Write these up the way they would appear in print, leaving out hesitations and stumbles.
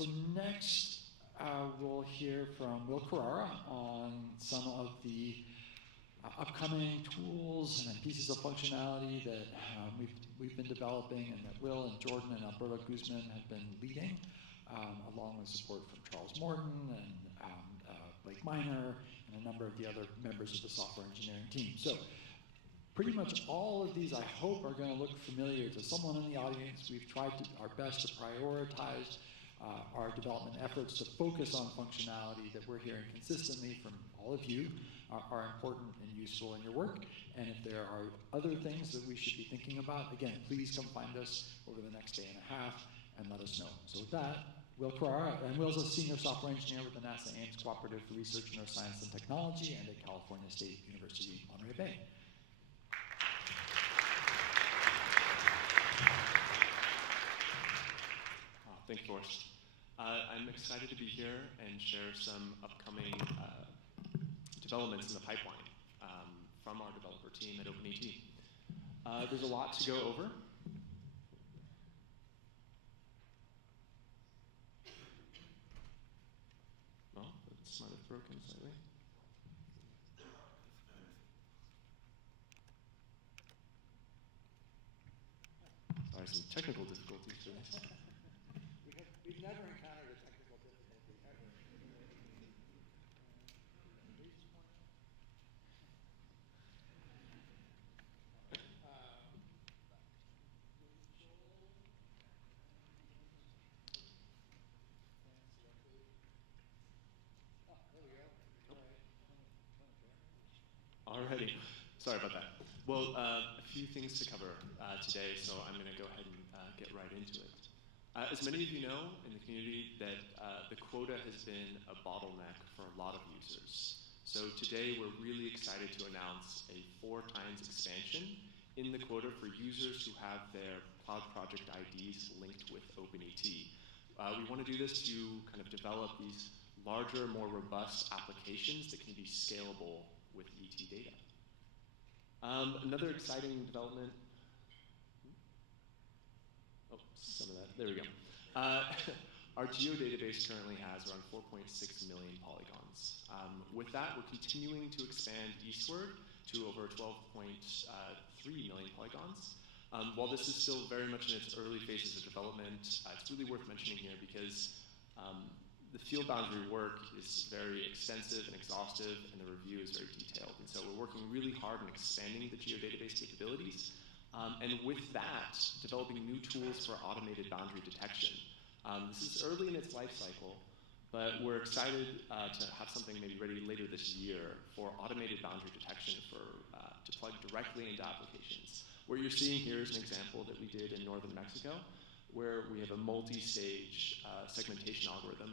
So next, we'll hear from Will Carrara on some of the upcoming tools and pieces of functionality that we've been developing, and that Will and Jordan and Alberto Guzman have been leading, along with support from Charles Morton and Blake Miner and a number of the other members of the software engineering team. So pretty much all of these, I hope, are going to look familiar to someone in the audience. We've tried our best to prioritize our development efforts to focus on functionality that we're hearing consistently from all of you are important and useful in your work. And if there are other things that we should be thinking about, again, please come find us over the next day and a half and let us know. So with that, Will Carrara, and Will's a senior software engineer with the NASA Ames Cooperative for Research in Neuroscience and Technology and at California State University, Monterey Bay. Thank you, Forrest. I'm excited to be here and share some upcoming developments in the pipeline from our developer team at OpenET. There's a lot to go over. Oh, this might have broken slightly. Sorry, some technical difficulties today. We've never encountered a technical difficulty ever. Alrighty, sorry about that. Well, a few things to cover today, so I'm going to go ahead and get right into it. As many of you know in the community, that the quota has been a bottleneck for a lot of users. So today we're really excited to announce a 4x expansion in the quota for users who have their cloud project IDs linked with OpenET. We want to do this to kind of develop these larger, more robust applications that can be scalable with ET data. Another exciting development. Oh, some of that. There we go. Our geodatabase currently has around 4.6 million polygons. With that, we're continuing to expand eastward to over 12.3 million polygons. While this is still very much in its early phases of development, it's really worth mentioning here because the field boundary work is very extensive and exhaustive, and the review is very detailed. And so we're working really hard on expanding the geodatabase capabilities. And with that, developing new tools for automated boundary detection. This is early in its life cycle, but we're excited to have something maybe ready later this year for automated boundary detection to plug directly into applications. What you're seeing here is an example that we did in northern Mexico, where we have a multi-stage segmentation algorithm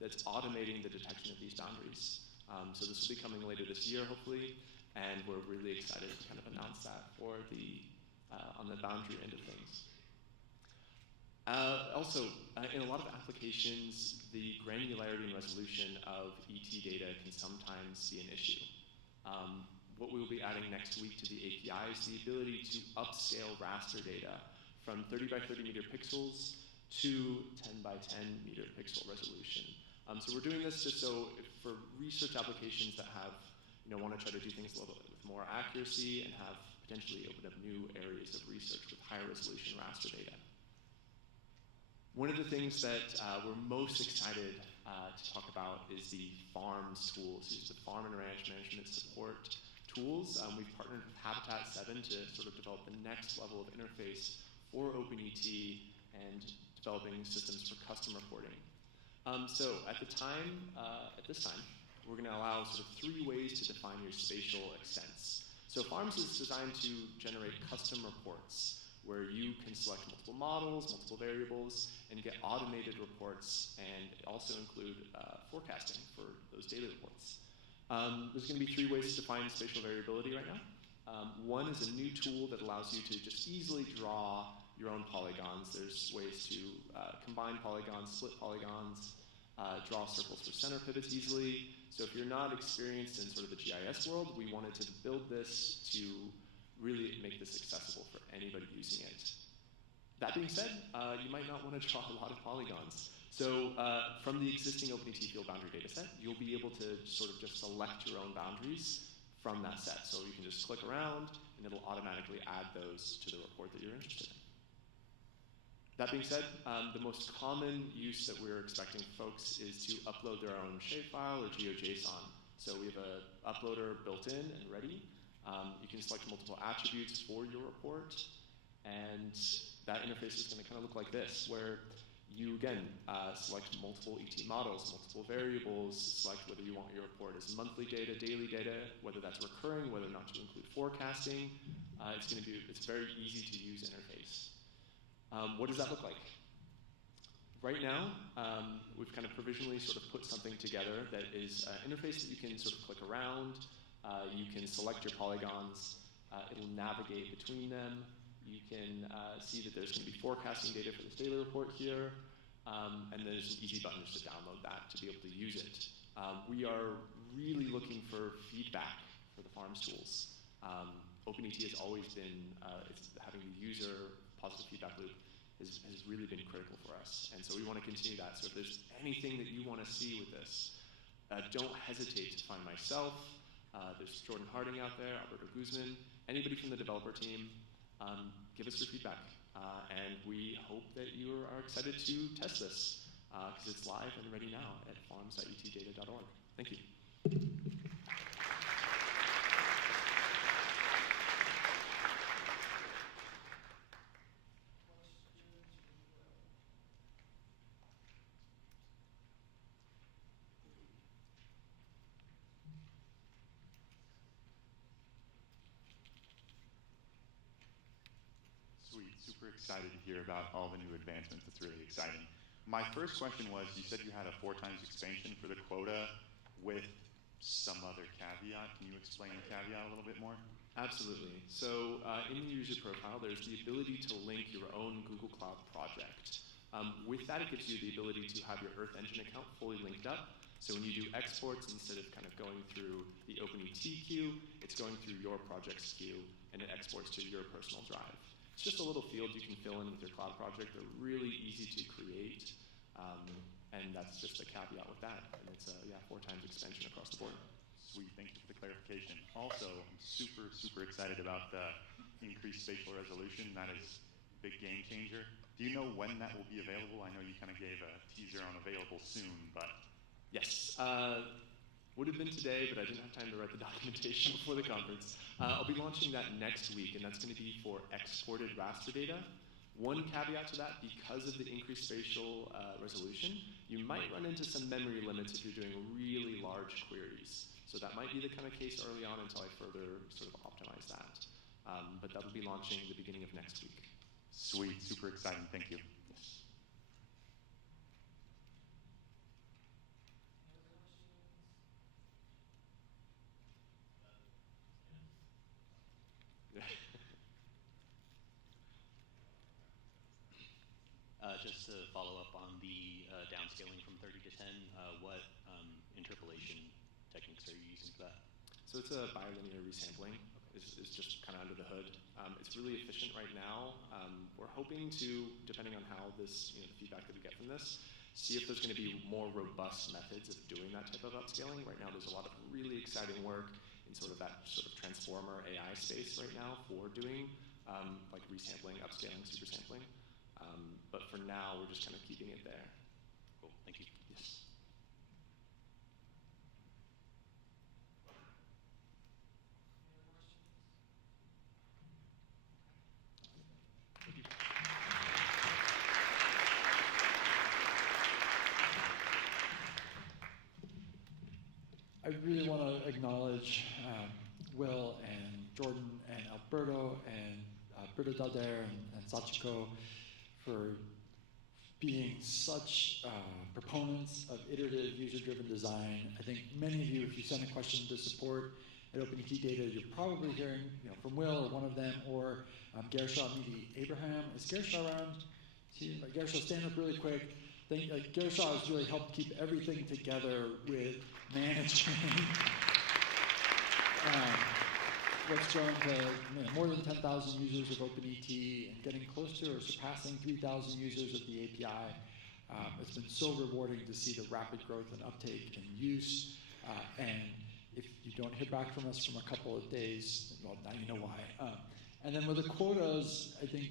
that's automating the detection of these boundaries. So this will be coming later this year, hopefully, and we're really excited to kind of announce that for on the boundary end of things. Also, in a lot of applications, the granularity and resolution of ET data can sometimes be an issue. What we will be adding next week to the API is the ability to upscale raster data from 30 by 30 meter pixels to 10 by 10 meter pixel resolution. So we're doing this just so for research applications that have, want to try to do things a little bit with more accuracy and have potentially open up new areas of research with higher resolution raster data. One of the things that we're most excited to talk about is the FARMS tools, the Farm and Ranch Management Support tools. We've partnered with Habitat 7 to sort of develop the next level of interface for OpenET and developing systems for custom reporting. So at this time, we're going to allow sort of 3 ways to define your spatial extents. So FARMS is designed to generate custom reports where you can select multiple models, multiple variables, and get automated reports, and also include forecasting for those daily reports. There's going to be 3 ways to define spatial variability right now. One is a new tool that allows you to just easily draw your own polygons. There's ways to combine polygons, split polygons, draw circles for center pivots easily. So if you're not experienced in sort of the GIS world, we wanted to build this to really make this accessible for anybody using it. That being said, you might not want to draw a lot of polygons. So from the existing OpenET field boundary data set, you'll be able to sort of just select your own boundaries from that set. So you can just click around, and it'll automatically add those to the report that you're interested in. That being said, the most common use that we're expecting folks is to upload their own shapefile or GeoJSON. So we have an uploader built in and ready. You can select multiple attributes for your report, and that interface is going to kind of look like this, where you, again, select multiple ET models, multiple variables, select whether you want your report as monthly data, daily data, whether that's recurring, whether or not to include forecasting. It's a very easy to use interface. What does that look like? Right now, we've kind of provisionally sort of put something together that is an interface that you can sort of click around. You can select your polygons. It'll navigate between them. You can see that there's going to be forecasting data for this daily report here, and there's some easy buttons to download that to be able to use it. We are really looking for feedback for the farms tools. OpenET has always been, having the user positive feedback loop has really been critical for us, and so we want to continue that. So if there's anything that you want to see with this, don't hesitate to find myself. There's Jordan Harding out there, Alberto Guzman, anybody from the developer team. Give us your feedback, and we hope that you are excited to test this, because it's live and ready now at farms.etdata.org. Thank you. Sweet, super excited to hear about all the new advancements. It's really exciting. My first question was, you said you had a 4 times expansion for the quota with some other caveat. Can you explain the caveat a little bit more? Absolutely. So in the user profile, there's the ability to link your own Google Cloud project. With that, it gives you the ability to have your Earth Engine account fully linked up. So when you do exports, instead of kind of going through the OpenET queue, it's going through your project's queue, and it exports to your personal drive. It's just a little field you can fill in with your cloud project. They're really easy to create, and that's just a caveat with that. And it's a 4 times expansion across the board. Sweet, thank you for the clarification. Also, I'm super excited about the increased spatial resolution. That is a big game changer. Do you know when that will be available? I know you kind of gave a teaser on available soon, but... Yes. Would have been today, but I didn't have time to write the documentation before the conference. I'll be launching that next week, and that's going to be for exported raster data. One caveat to that, because of the increased spatial resolution, you might run into some memory limits if you're doing really large queries. So that might be the kind of case early on until I further sort of optimize that. But that will be launching the beginning of next week. Sweet, super exciting, thank you. Yes. Just to follow up on the downscaling from 30 to 10, what interpolation techniques are you using for that? So it's a bilinear resampling. Is just kind of under the hood. It's really efficient right now. We're hoping to, depending on how this, the feedback that we get from this, see if there's going to be more robust methods of doing that type of upscaling. Right now, there's a lot of really exciting work in sort of that sort of transformer AI space right now for doing like resampling, upscaling, super sampling. But for now, we're just kind of keeping it there. Cool, thank you. Yes. Thank you. I really want to acknowledge Will and Jordan and Alberto and Britta Dader and Sachiko for being such proponents of iterative user-driven design. I think many of you, if you send a question to support at OpenET Data, you're probably hearing from Will or one of them, or Gershon Abraham. Is Gershon around? Gershon, stand up really quick. Gershon has really helped keep everything together with managing what's grown to more than 10,000 users of OpenET and getting close to or surpassing 3,000 users of the API. It's been so rewarding to see the rapid growth and uptake and use. And if you don't hear back from us from a couple of days, well, now you know why. And then with the quotas, I think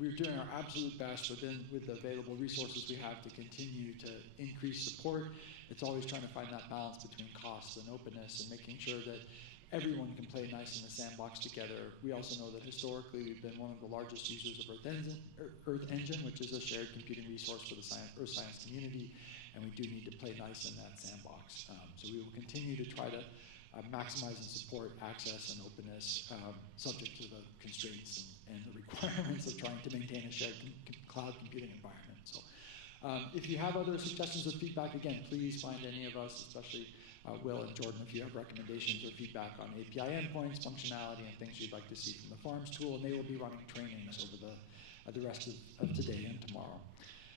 we're doing our absolute best with the available resources we have to continue to increase support. It's always trying to find that balance between costs and openness and making sure that everyone can play nice in the sandbox together. We also know that historically we've been one of the largest users of Earth Engine, which is a shared computing resource for the Earth science community, and we do need to play nice in that sandbox. So we will continue to try to maximize and support access and openness, subject to the constraints and the requirements of trying to maintain a shared cloud computing environment. So if you have other suggestions or feedback, again, please find any of us, especially Will and Jordan, if you have recommendations or feedback on API endpoints, functionality, and things you'd like to see from the FARMS tool, and they will be running trainings over the rest of today and tomorrow.